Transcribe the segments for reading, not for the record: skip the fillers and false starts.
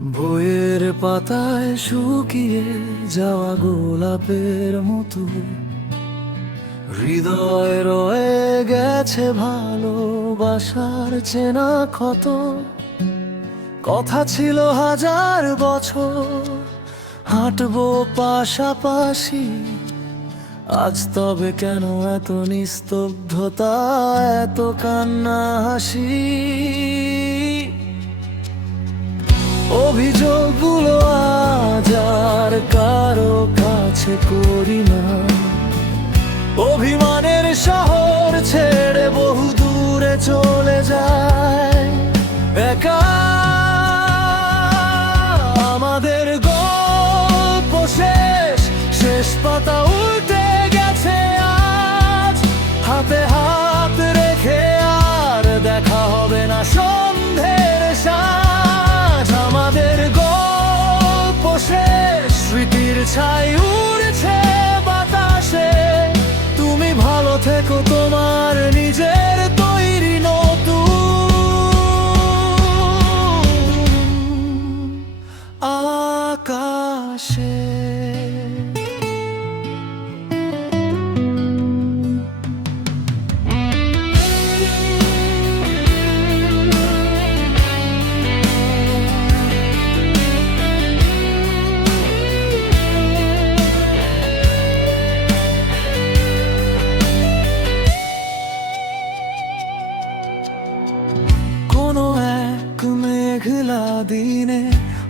বইয়ের পাতায় শুকিয়ে যাওয়া গোলাপের মতো হৃদয় রয়ে গেছে ভালোবাসার চেনা ক্ষত। কথা ছিল হাজার বছর হাঁটবো পাশাপাশি, আজ তবে কেন এত নিস্তব্ধতা, এত কান্না হাসি। অভিযোগগুলো আজ আর কারো কাছে করি না, অভিমানের শহর ছেড়ে বহু দূরে চলে যায় একা। আমাদের গল্প শেষ, শেষ পাতা উল্টে গেছে আজ। হাতে হাত রেখে আর দেখা হবে না সন্ধ্যের সাজ। আমাদের গল্প শেষ, স্মৃতির ছাই উড়ছে বাতাসে। তুমি ভালো থেকো তোমার নিজের তৈরি নতুন আকাশে। মেঘলা দিনে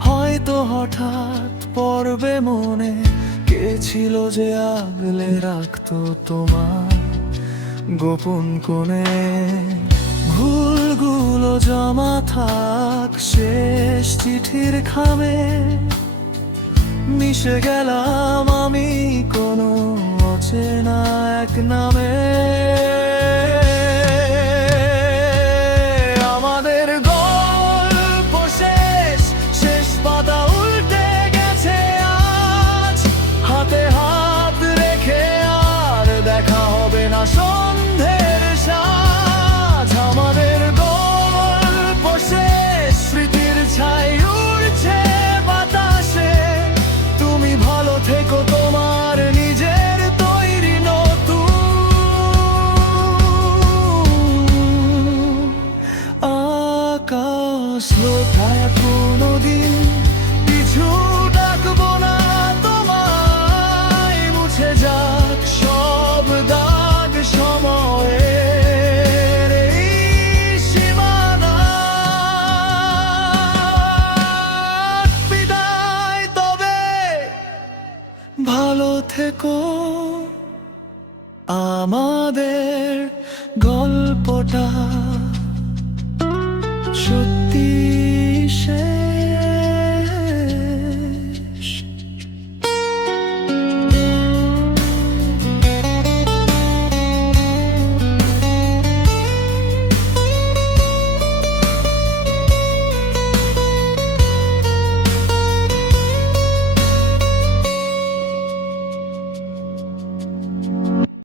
হয়তো হঠাৎ পড়বে মনে, কে ছিল যে আগলে রাখতো তোমার গোপন কোণে। ভুলগুলো জমা থাক শেষ চিঠির খামে, মিশে গেলাম আমি কোনো অচেনা এক নামে। সন্ধ্যের সাজ আমাদের গল্প শেষ, স্মৃতির ছাই উড়ছে বাতাসে। তুমি ভালো থেকো তোমার নিজের তৈরি নতুন আকাশ। লোটায় কোনোদিন